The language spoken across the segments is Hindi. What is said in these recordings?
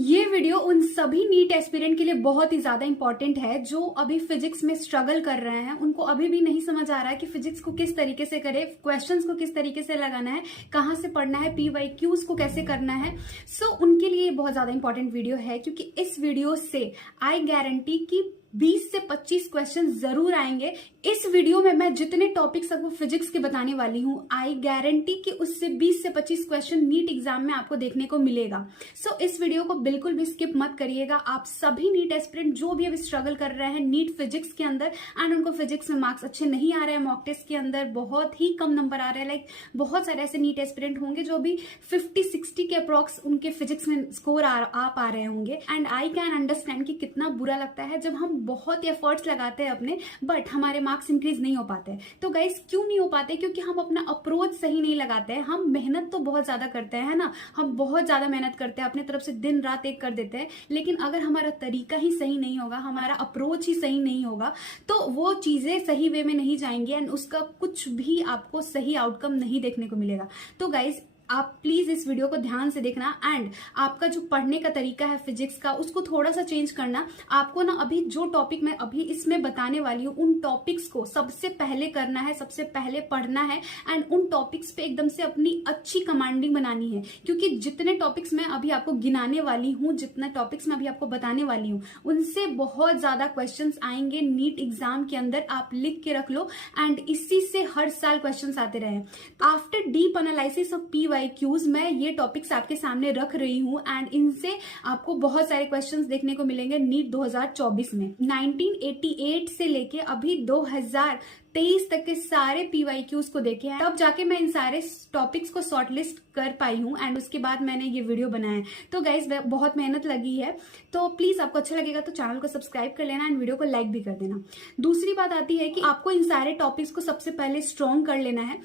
ये वीडियो उन सभी नीट एस्पिरेंट के लिए बहुत ही ज्यादा इंपॉर्टेंट है जो अभी फिजिक्स में स्ट्रगल कर रहे हैं। उनको अभी भी नहीं समझ आ रहा है कि फिजिक्स को किस तरीके से करे, क्वेश्चंस को किस तरीके से लगाना है, कहाँ से पढ़ना है, PYQs को कैसे करना है। सो उनके लिए ये बहुत ज्यादा इंपॉर्टेंट वीडियो है, क्योंकि इस वीडियो से आई गारंटी कि 20 से 25 क्वेश्चन जरूर आएंगे। इस वीडियो में मैं जितने टॉपिक्स आपको फिजिक्स के बताने वाली हूं, आई गारंटी कि उससे 20 से 25 क्वेश्चन नीट एग्जाम में आपको देखने को मिलेगा। सो इस वीडियो को बिल्कुल भी स्किप मत करिएगा। आप सभी नीट एस्पिरेंट जो भी अभी स्ट्रगल कर रहे हैं नीट फिजिक्स के अंदर एंड उनको फिजिक्स में मार्क्स अच्छे नहीं आ रहे हैं, मॉक टेस्ट के अंदर बहुत ही कम नंबर आ रहे हैं, लाइक बहुत सारे ऐसे नीट एस्पिरेंट होंगे जो भी 50-60 के अप्रॉक्स उनके फिजिक्स में स्कोर आ पा रहे होंगे। एंड आई कैन अंडरस्टैंड कि कितना बुरा लगता है जब हम बहुत एफर्ट्स लगाते हैं अपने, बट हमारे मार्क्स इंक्रीज नहीं हो पाते। तो गाइस क्यों नहीं हो पाते? क्योंकि हम अपना अप्रोच सही नहीं लगाते हैं। हम मेहनत तो बहुत ज्यादा करते हैं ना, हम बहुत ज्यादा मेहनत करते हैं, अपनी तरफ से दिन रात एक कर देते हैं, लेकिन अगर हमारा तरीका ही सही नहीं होगा, हमारा अप्रोच ही सही नहीं होगा, तो वो चीजें सही वे में नहीं जाएंगी एंड उसका कुछ भी आपको सही आउटकम नहीं देखने को मिलेगा। तो गाइस आप प्लीज इस वीडियो को ध्यान से देखना एंड आपका जो पढ़ने का तरीका है फिजिक्स का उसको थोड़ा सा चेंज करना। आपको ना अभी जो टॉपिक मैं अभी इसमें बताने वाली हूँ उन टॉपिक्स को सबसे पहले करना है, सबसे पहले पढ़ना है एंड उन टॉपिक्स पे एकदम से अपनी अच्छी कमांडिंग बनानी है। क्योंकि जितने टॉपिक्स मैं अभी आपको गिनाने वाली हूँ, जितने टॉपिक्स मैं अभी आपको बताने वाली हूँ, उनसे बहुत ज्यादा क्वेश्चंस आएंगे नीट एग्जाम के अंदर। आप लिख के रख लो एंड इसी से हर साल क्वेश्चंस आते रहे। After deep analysis of PYQs मैं ये टॉपिक्स आपके सामने रख रही हूँ एंड इनसे आपको बहुत सारे क्वेश्चंस देखने को मिलेंगे नीट 2024 में। 1988 से लेके अभी 2023 तक के सारे PYQs को देखे हैं, तब जाके मैं इन सारे टॉपिक्स को शॉर्टलिस्ट कर पाई हूँ एंड उसके बाद मैंने ये वीडियो बनाया है। तो गाइस बहुत मेहनत लगी है, तो प्लीज आपको अच्छा लगेगा तो चैनल को सब्सक्राइब कर लेना एंड वीडियो को लाइक भी कर देना। दूसरी बात आती है कि आपको इन सारे टॉपिक्स को सबसे पहले स्ट्रॉन्ग कर लेना है।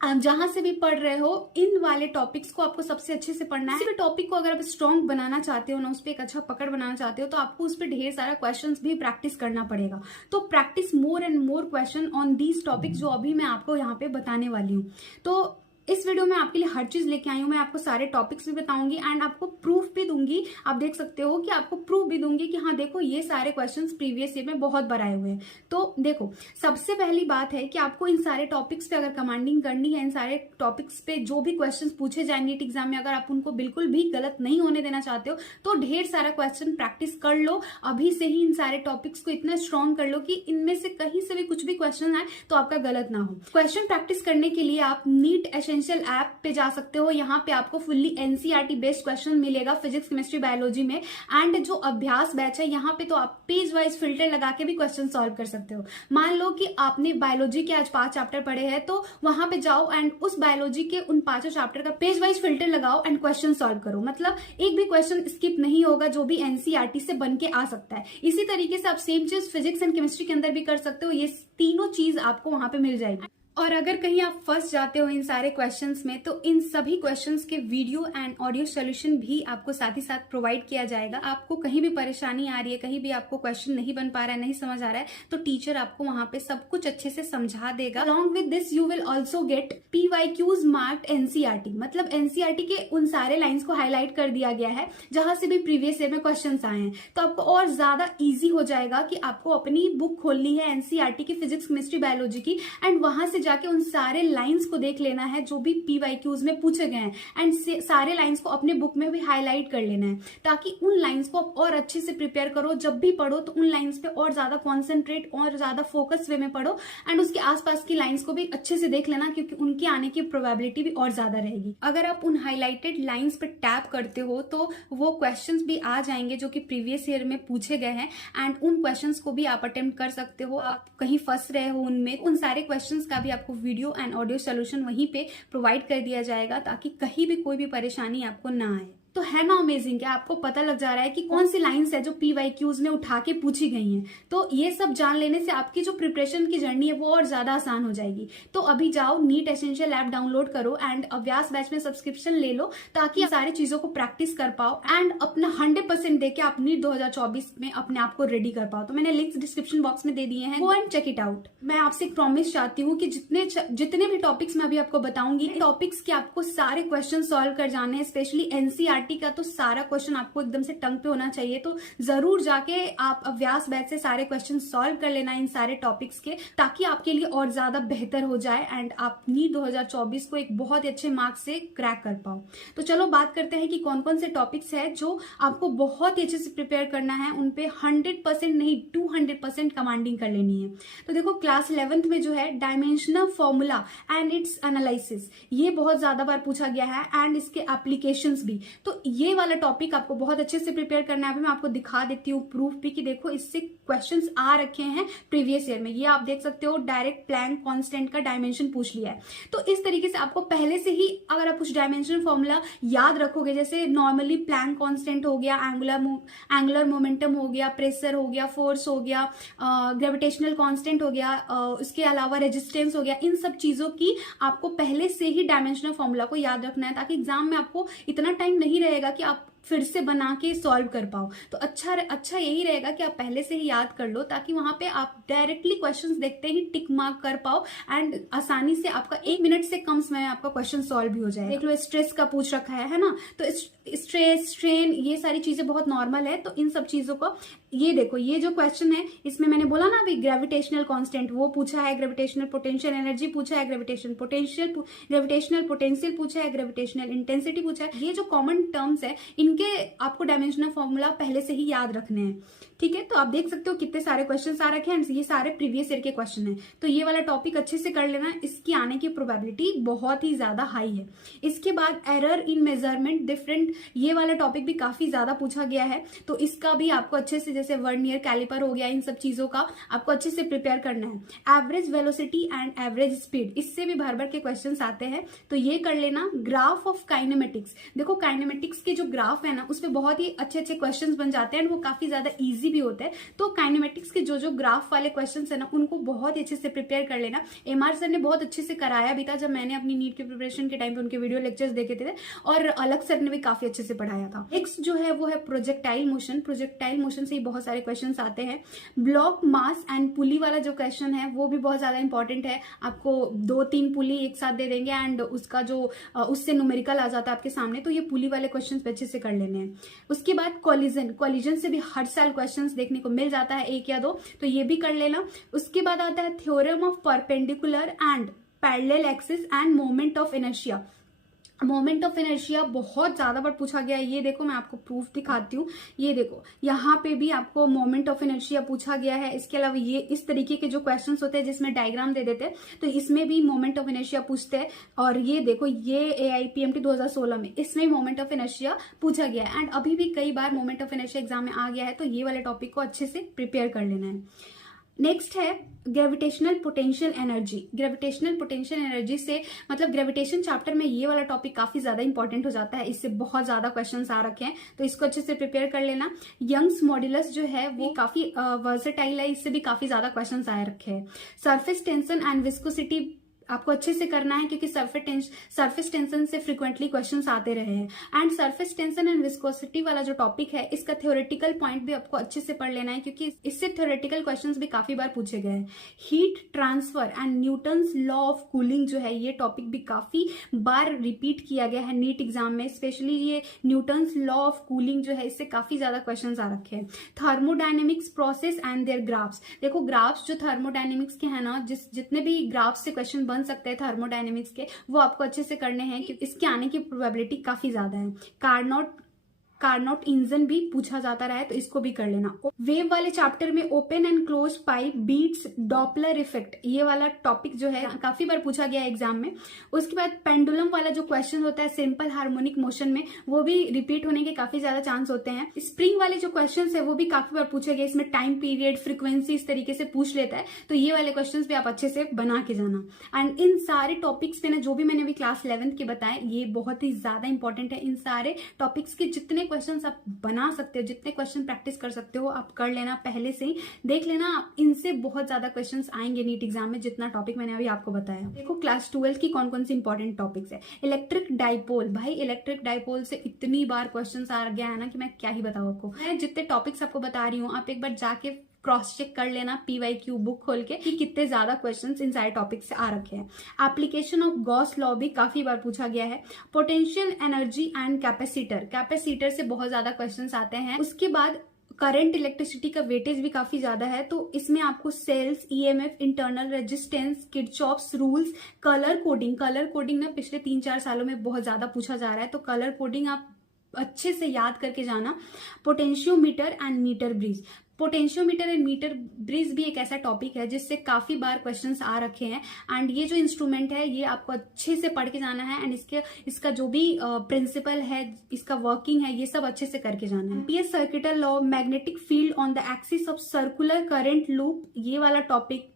आप जहां से भी पढ़ रहे हो इन वाले टॉपिक्स को आपको सबसे अच्छे से पढ़ना है। किसी भी टॉपिक को अगर आप स्ट्रॉन्ग बनाना चाहते हो ना, उस पर एक अच्छा पकड़ बनाना चाहते हो, तो आपको उस पर ढेर सारा क्वेश्चंस भी प्रैक्टिस करना पड़ेगा। तो practice more and more question on these topics जो अभी मैं आपको यहाँ पे बताने वाली हूँ। तो इस वीडियो में आपके लिए हर चीज लेके आई हूँ। मैं आपको सारे टॉपिक्स भी बताऊंगी एंड आपको प्रूफ भी दूंगी। आप देख सकते हो कि आपको प्रूफ भी दूंगी कि हाँ देखो ये सारे क्वेश्चंस प्रीवियस ईयर में बहुत बार आए हुए हैं। तो देखो सबसे पहली बात है कि आपको इन सारे टॉपिक्स पे अगर कमांडिंग करनी है, इन सारे टॉपिक्स पे जो भी क्वेश्चंस पूछे जाए नीट एग्जाम में, अगर आप उनको बिल्कुल भी गलत नहीं होने देना चाहते हो तो ढेर सारा क्वेश्चन प्रैक्टिस कर लो। अभी से ही इन सारे टॉपिक्स को इतना स्ट्रॉन्ग कर लो कि इनमें से कहीं से भी कुछ भी क्वेश्चन आए तो आपका गलत ना हो। क्वेश्चन प्रैक्टिस करने के लिए आप नीट एसेंशियल ऐप पे जा सकते हो। यहाँ पे आपको फुल्ली NCERT बेस्ड क्वेश्चन मिलेगा फिजिक्स, केमिस्ट्री, बायोलॉजी में। एंड जो अभ्यास बैच है यहाँ पे तो आप पेज वाइज फिल्टर लगा के भी क्वेश्चन सॉल्व कर सकते हो। मान लो कि आपने बायोलॉजी के आज 5 चैप्टर पढ़े हैं, तो वहां पे जाओ एंड उस बायोलॉजी के उन 5 चैप्टर का पेज वाइज फिल्टर लगाओ एंड क्वेश्चन सॉल्व करो। मतलब एक भी क्वेश्चन स्किप नहीं होगा जो भी NCERT से बन के आ सकता है। इसी तरीके से आप सेम चीज फिजिक्स एंड केमिस्ट्री के अंदर भी कर सकते हो। ये तीनों चीज आपको वहां पे मिल जाएगी। और अगर कहीं आप फंस जाते हो इन सारे क्वेश्चंस में, तो इन सभी क्वेश्चंस के वीडियो एंड ऑडियो सॉल्यूशन भी आपको साथ ही साथ प्रोवाइड किया जाएगा। आपको कहीं भी परेशानी आ रही है, कहीं भी आपको क्वेश्चन नहीं बन पा रहा है, नहीं समझ आ रहा है, तो टीचर आपको वहां पे सब कुछ अच्छे से समझा देगा। Along with this you will also get PYQs marked NCERT। मतलब NCERT के उन सारे लाइन्स को हाईलाइट कर दिया गया है जहां से भी प्रीवियस ईयर में क्वेश्चन आए हैं। तो आपको और ज्यादा ईजी हो जाएगा कि आपको अपनी बुक खोलनी है NCERT की फिजिक्स, केमिस्ट्री, बायोलॉजी की, एंड वहां से जाके उन सारे लाइंस को देख लेना है जो भी PYQs में पूछे गए हैं एंड सारे लाइंस को अपने बुक में भी हाईलाइट कर लेना है, ताकि उन लाइंस को आप और अच्छे से प्रिपेयर करो। जब भी पढ़ो तो उन लाइंस पे और ज्यादा कॉन्सेंट्रेट और ज्यादा फोकस वे में पढ़ो एंड उसके आसपास की लाइंस को भी अच्छे से देख लेना, क्योंकि उनके आने की प्रोबेबिलिटी भी और ज्यादा रहेगी। अगर आप उन हाईलाइटेड लाइंस पे टैप करते हो तो वो क्वेश्चंस भी आ जाएंगे जो कि प्रीवियस ईयर में पूछे गए हैं एंड उन क्वेश्चंस को भी आप अटेम्प्ट कर सकते हो। आप कहीं फंस रहे हो उनमें, उन सारे क्वेश्चंस का भी आपको वीडियो एंड ऑडियो सॉल्यूशन वहीं पे प्रोवाइड कर दिया जाएगा, ताकि कहीं भी कोई भी परेशानी आपको ना आए। तो है ना अमेजिंग? क्या आपको पता लग जा रहा है कि कौन सी लाइंस है जो PYQs में उठा के पूछी गई हैं? तो ये सब जान लेने से आपकी जो प्रिपरेशन की जर्नी है वो और ज्यादा आसान हो जाएगी। तो अभी जाओ नीट एसेंशियल ऐप डाउनलोड करो एंड अभ्यास बैच में सब्सक्रिप्शन ले लो, ताकि सारी चीजों को प्रैक्टिस कर पाओ एंड अपना 100% देके आप नीट 2024 में अपने आप को रेडी कर पाओ। तो मैंने लिंक्स डिस्क्रिप्शन बॉक्स में दे दिए हैं, go and check it out. मैं आपसे एक प्रॉमिस चाहती हूँ कि जितने भी टॉपिक्स मैं अभी आपको बताऊंगी, टॉपिक्स के आपको सारे क्वेश्चन सॉल्व कर जाने हैं, स्पेशली NCERT एनसीईआरटी का तो सारा क्वेश्चन आपको एकदम से टंग पे होना चाहिए, तो जरूर जाके आप अभ्यास बैच से सारे क्वेश्चन सॉल्व कर लेना इन सारे टॉपिक्स के, ताकि आपके लिए और ज्यादा बेहतर हो जाए एंड आप नीट 2024 को एक बहुत ही अच्छे मार्क्स से क्रैक कर पाओ। तो चलो बात करते हैं कि कौन कौन से टॉपिक्स है जो आपको बहुत ही अच्छे से प्रिपेयर करना है, उन पे 100% नहीं 200% कमांडिंग कर लेनी है। तो देखो क्लास 11th में जो है dimensional formula and it's analysis, ये बहुत ज्यादा बार पूछा गया है एंड इसके एप्लीकेशंस भी, तो ये वाला टॉपिक आपको बहुत अच्छे से प्रिपेयर करना है। अभी मैं आपको दिखा देती हूँ प्रूफ भी कि देखो इससे क्वेश्चंस आ रखे हैं प्रीवियस ईयर में, ये आप देख सकते हो डायरेक्ट प्लैंक कांस्टेंट का डायमेंशन पूछ लिया है। तो इस तरीके से आपको पहले से ही अगर आप कुछ डायमेंशनल फॉर्मूला याद रखोगे, जैसे नॉर्मली प्लैंक कांस्टेंट हो गया, एंगुलर मोमेंटम हो गया, प्रेशर हो गया, फोर्स हो गया, ग्रेविटेशनल कांस्टेंट हो गया, उसके अलावा रेजिस्टेंस हो गया, इन सब चीजों की आपको पहले से ही डायमेंशनल फॉर्मूला को याद रखना है, ताकि एग्जाम में आपको इतना टाइम नहीं रहेगा कि आप फिर से बना के सॉल्व कर पाओ। तो अच्छा यही रहेगा कि आप पहले से ही याद कर लो, ताकि वहां पे आप डायरेक्टली क्वेश्चंस देखते ही टिक मार्क कर पाओ एंड आसानी से आपका 1 मिनट से कम समय में आपका क्वेश्चन सॉल्व भी हो जाए। देख लो स्ट्रेस का पूछ रखा है ना, तो स्ट्रेस स्ट्रेन ये सारी चीजें बहुत नॉर्मल है, तो इन सब चीजों को ये देखो, ये जो क्वेश्चन है इसमें मैंने बोला ना अभी ग्रेविटेशनल कांस्टेंट वो पूछा है, ग्रेविटेशनल पोटेंशियल एनर्जी पूछा है, ग्रेविटेशनल पोटेंशियल पूछा है, ग्रेविटेशनल इंटेंसिटी पूछा है। ये जो कॉमन टर्म्स है इनके आपको डायमेंशनल फॉर्मूला पहले से ही याद रखने हैं, ठीक है। तो आप देख सकते हो कितने सारे क्वेश्चन आ रखे हैं, ये सारे प्रीवियस ईयर के क्वेश्चन हैं। तो ये वाला टॉपिक अच्छे से कर लेना, इसकी आने की प्रोबेबिलिटी बहुत ही ज्यादा हाई है। इसके बाद एरर इन मेजरमेंट डिफरेंट, ये वाला टॉपिक भी काफी ज्यादा पूछा गया है, तो इसका भी आपको अच्छे से, जैसे वर्नियर कैलिपर हो गया, इन सब चीजों का आपको अच्छे से प्रिपेयर करना है। Average velocity and average speed, इससे भी भर भर के क्वेश्चन आते हैं, तो ये कर लेना। ग्राफ ऑफ काइनेमेटिक्स, देखो काइनेमेटिक्स के जो ग्राफ है ना उस पर बहुत ही अच्छे अच्छे क्वेश्चन बन जाते हैं, वो काफी ज्यादा ईजी भी होते हैं। तो काइनेमेटिक्स के जो ग्राफ वाले क्वेश्चन है ना उनको बहुत ही अच्छे से प्रिपेयर कर लेना। एमआर सर ने बहुत अच्छे से कराया भी था जब मैंने अपनी नीट की प्रिपरेशन के टाइम पे उनके वीडियो लेक्चर्स देखे थे, और अलग सर ने भी काफी अच्छे से पढ़ाया था। नेक्स्ट जो है वो है प्रोजेक्टाइल मोशन। प्रोजेक्टाइल मोशन से ही बहुत सारे क्वेश्चन आते हैं। ब्लॉक मास एंड पुली वाला जो क्वेश्चन है वो भी बहुत ज्यादा इंपॉर्टेंट है, आपको 2-3 पुली एक साथ दे देंगे एंड उसका जो उससे न्यूमेरिकल आ जाता है आपके सामने, तो ये पुली वाले क्वेश्चन अच्छे से कर लेने हैं। उसके बाद कोलिजन से भी हर साल क्वेश्चंस देखने को मिल जाता है, 1 या 2, तो ये भी कर लेना। उसके बाद आता है theorem of perpendicular and parallel axis end moment of inertia. Moment of inertia बहुत ज्यादा बार पूछा गया है, ये देखो मैं आपको प्रूफ दिखाती हूँ, ये देखो यहाँ पे भी आपको मोमेंट ऑफ इनर्शिया पूछा गया है। इसके अलावा ये इस तरीके के जो क्वेश्चंस होते हैं जिसमें डायग्राम दे देते हैं, तो इसमें भी मोमेंट ऑफ इनर्शिया पूछते हैं। और ये देखो ये AIPMT 2016 में इसमें मोमेंट ऑफ इनर्शिया पूछा गया है एंड अभी भी कई बार मोमेंट ऑफ इनर्शिया एग्जाम में आ गया है, तो ये वाले टॉपिक को अच्छे से प्रिपेयर कर लेना है। नेक्स्ट है gravitational potential energy. Gravitational potential energy से मतलब ग्रेविटेशन चैप्टर में ये वाला टॉपिक काफी ज्यादा इंपॉर्टेंट हो जाता है, इससे बहुत ज्यादा क्वेश्चंस आ रखे हैं, तो इसको अच्छे से प्रिपेयर कर लेना। यंग्स मॉड्यूलस जो है वो काफी वर्सेटाइल है, इससे भी काफी ज्यादा क्वेश्चंस आ रखे हैं। सरफेस टेंशन एंड विस्कोसिटी आपको अच्छे से करना है, क्योंकि सरफेस टेंशन से फ्रिक्वेंटली क्वेश्चंस आते रहे हैं। And surface tension and viscosity वाला जो टॉपिक है इसका थ्योरेटिकल पॉइंट भी आपको अच्छे से पढ़ लेना है, क्योंकि इससे थ्योरेटिकल क्वेश्चंस भी काफी बार पूछे गए हैं। Heat transfer and Newton's law of cooling जो है ये टॉपिक भी काफी बार रिपीट किया गया है नीट एग्जाम में, स्पेशली ये न्यूटन्स लॉ ऑफ कूलिंग जो है इससे काफी ज्यादा क्वेश्चन आ रखे हैं। Thermodynamics process and their graphs, देखो ग्राफ्स जो थर्मोडायनेमिक्स के है ना, जितने भी ग्राफ्स से क्वेश्चन बन सकते हैं थर्मोडायनेमिक्स के, वो आपको अच्छे से करने हैं, क्योंकि इसके आने की प्रोबेबिलिटी काफी ज्यादा है। कार्नोट इंजन भी पूछा जाता रहा है, तो इसको भी कर लेना। वेव वाले चैप्टर में open and close pipe beats Doppler effect, ये वाला टॉपिक जो है काफी बार पूछा गया है एग्जाम में। उसके बाद पेंडुलम वाला जो क्वेश्चन होता है सिंपल हार्मोनिक मोशन में, वो भी रिपीट होने के काफी ज्यादा चांस होते हैं। स्प्रिंग वाले जो क्वेश्चन है वो भी काफी बार पूछे गए, इसमें टाइम पीरियड फ्रीक्वेंसी इस तरीके से पूछ लेता है, तो ये वाले क्वेश्चन भी आप अच्छे से बना के जाना। एंड इन सारे टॉपिक्स पे ना जो भी मैंने अभी क्लास 11th के बताए ये बहुत ही ज्यादा इंपॉर्टेंट है। इन सारे टॉपिक्स के जितने क्वेश्चंस आप बना सकते हो, जितने क्वेश्चन प्रैक्टिस कर सकते हो आप कर लेना, पहले से ही देख लेना, इनसे बहुत ज्यादा क्वेश्चंस आएंगे नीट एग्जाम में, जितना टॉपिक मैंने अभी आपको बताया। देखो क्लास 12 की कौन कौन सी इंपॉर्टेंट टॉपिक्स है। इलेक्ट्रिक डाइपोल, भाई इलेक्ट्रिक डाइपोल से इतनी बार क्वेश्चन आ गया है ना कि मैं क्या ही बताऊं आपको। मैं जितने टॉपिक्स आपको बता रही हूँ आप एक बार जाके क्रॉस चेक कर लेना PYQ बुक खोल के कि कितने ज्यादा क्वेश्चंस इन सारे टॉपिक से आ रखे हैं। एप्लीकेशन ऑफ गॉस लॉ भी काफी बार पूछा गया है। पोटेंशियल एनर्जी एंड कैपेसिटर से बहुत ज्यादा क्वेश्चंस आते हैं। उसके बाद करंट इलेक्ट्रिसिटी का वेटेज भी काफी ज्यादा है, तो इसमें आपको cells, EMF, internal resistance, Kirchhoff's rules, colour coding ना पिछले 3-4 सालों में बहुत ज्यादा पूछा जा रहा है, तो कलर कोडिंग आप अच्छे से याद करके जाना। Potentiometer and metre bridge, potentiometer and metre bridge भी एक ऐसा टॉपिक है जिससे काफी बार क्वेश्चंस आ रखे हैं। एंड ये जो इंस्ट्रूमेंट है ये आपको अच्छे से पढ़ के जाना है, एंड इसका जो भी प्रिंसिपल है, इसका वर्किंग है, ये सब अच्छे से करके जाना है। PS circuital law, magnetic field on the axis of circular current loop, ये वाला topic,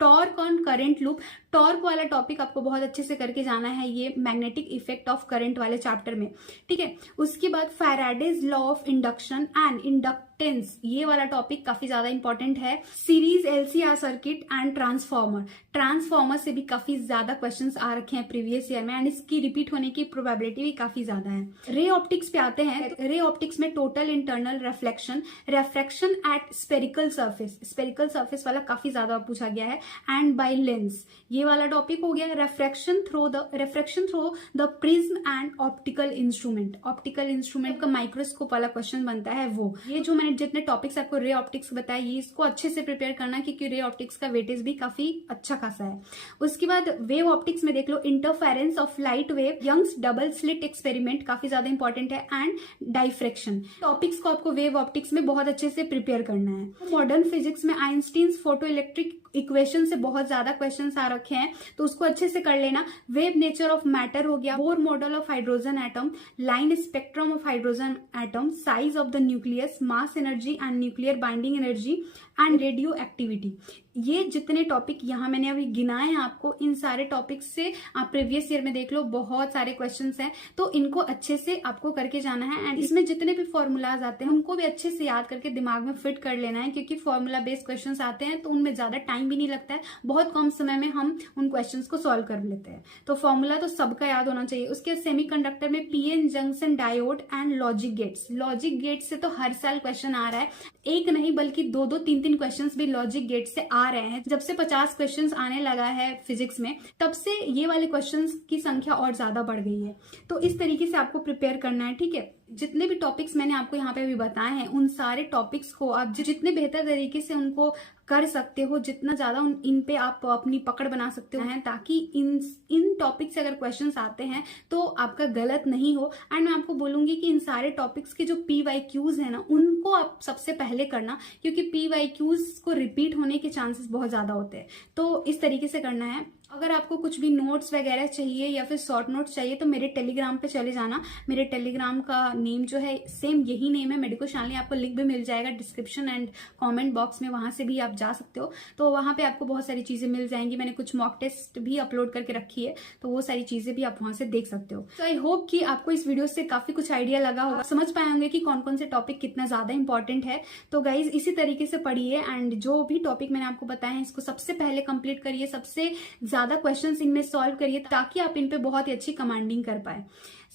torque on current loop, torque वाला टॉपिक आपको बहुत अच्छे से करके जाना है, ये मैग्नेटिक इफेक्ट ऑफ करंट वाले चैप्टर में, ठीक है। उसके बाद Faraday's law of induction and inductance, ये वाला टॉपिक काफी ज्यादा इंपॉर्टेंट है। Series LCR circuit and transformer से भी काफी ज्यादा क्वेश्चंस आ रखे हैं प्रीवियस ईयर में, एंड इसकी रिपीट होने की प्रोबेबिलिटी भी काफी ज्यादा है। रे ऑप्टिक्स पे आते हैं। रे ऑप्टिक्स में total internal refraction at spherical surface वाला काफी ज्यादा पूछा गया है। एंड बाय लेंस, ये वाला टॉपिक हो गया। Refraction through the prism and optical instrument का माइक्रोस्कोप वाला क्वेश्चन बनता है वो। ये जो मैंने जितने टॉपिक्स आपको रे ऑप्टिक्स बताए, ये इसको अच्छे से प्रिपेयर करना, क्योंकि रे ऑप्टिक्स का वेटेज भी काफी अच्छा खासा है। उसके बाद वेव ऑप्टिक्स में देख लो, interference of light wave, Young's double slit experiment काफी ज्यादा इंपॉर्टेंट है, एंड डाइफ्रेक्शन टॉपिक्स को आपको वेव ऑप्टिक्स में बहुत अच्छे से प्रिपेयर करना है। मॉडर्न फिजिक्स में आइंस्टीन्स फोटो इलेक्ट्रिक इक्वेशन से बहुत ज्यादा क्वेश्चंस आ रखे हैं, तो उसको अच्छे से कर लेना। वेव नेचर ऑफ मैटर हो गया, Bohr model of hydrogen atom, line spectrum of hydrogen atom, size of the nucleus, mass energy and nuclear binding energy and radio activity. ये जितने टॉपिक यहाँ मैंने अभी गिनाए हैं आपको, इन सारे टॉपिक्स से आप प्रीवियस ईयर में देख लो, बहुत सारे क्वेश्चंस हैं, तो इनको अच्छे से आपको करके जाना है। एंड इसमें जितने भी फॉर्मूलाज आते हैं उनको भी अच्छे से याद करके दिमाग में फिट कर लेना है, क्योंकि फॉर्मूला बेस्ड क्वेश्चंस आते हैं तो उनमें ज्यादा टाइम भी नहीं लगता है, बहुत कम समय में हम उन क्वेश्चंस को सॉल्व कर लेते हैं। तो फॉर्मूला तो सबका याद होना चाहिए। उसके सेमीकंडक्टर में PN junction diode and logic gates से तो हर साल क्वेश्चन आ रहा है, एक नहीं बल्कि 2-2, 3-3 क्वेश्चंस भी लॉजिक गेट से आ रहे हैं। जब से 50 क्वेश्चंस आने लगा है फिजिक्स में, तब से ये वाले क्वेश्चंस की संख्या और ज्यादा बढ़ गई है। तो इस तरीके से आपको प्रिपेयर करना है, ठीक है। जितने भी टॉपिक्स मैंने आपको यहाँ पे अभी बताए हैं, उन सारे टॉपिक्स को आप जितने बेहतर तरीके से उनको कर सकते हो, जितना ज्यादा इन पे आप अपनी पकड़ बना सकते हो, ताकि इन टॉपिक से अगर क्वेश्चंस आते हैं तो आपका गलत नहीं हो। एंड मैं आपको बोलूंगी कि इन सारे टॉपिक्स के जो PYQs है ना, उनको आप सबसे पहले करना, क्योंकि PYQs को रिपीट होने के चांसेस बहुत ज्यादा होते हैं। तो इस तरीके से करना है। अगर आपको कुछ भी नोट्स वगैरह चाहिए या फिर शॉर्ट नोट्स चाहिए तो मेरे टेलीग्राम पे चले जाना। मेरे टेलीग्राम का नेम जो है सेम यही नेम है, मेडिको शालिनी। आपको लिंक भी मिल जाएगा डिस्क्रिप्शन एंड कमेंट बॉक्स में, वहां से भी आप जा सकते हो। तो वहां पे आपको बहुत सारी चीजें मिल जाएंगी। मैंने कुछ मॉक टेस्ट भी अपलोड करके रखी है, तो वो सारी चीजें भी आप वहां से देख सकते हो। तो आई होप कि आपको इस वीडियो से काफी कुछ आइडिया लगा होगा, समझ पाए होंगे कि कौन कौन से टॉपिक कितना ज्यादा इंपॉर्टेंट है। तो गाइज इसी तरीके से पढ़िए, एंड जो भी टॉपिक मैंने आपको बताया है इसको सबसे पहले कंप्लीट करिए, सबसे ज्यादा क्वेश्चंस इनमें सॉल्व करिए, ताकि आप इन पे बहुत ही अच्छी कमांडिंग कर पाए।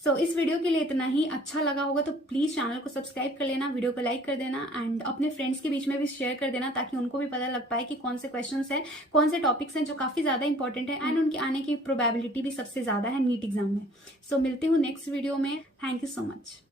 सो इस वीडियो के लिए इतना ही। अच्छा लगा होगा तो प्लीज चैनल को सब्सक्राइब कर लेना, वीडियो को लाइक कर देना, एंड अपने फ्रेंड्स के बीच में भी शेयर कर देना, ताकि उनको भी पता लग पाए कि कौन से क्वेश्चंस हैं, कौन से टॉपिक्स हैं जो काफी ज्यादा इंपॉर्टेंट है, एंड उनके आने की प्रोबेबिलिटी भी सबसे ज्यादा है नीट एग्जाम में। सो मिलते हूँ नेक्स्ट वीडियो में। Thank you so much.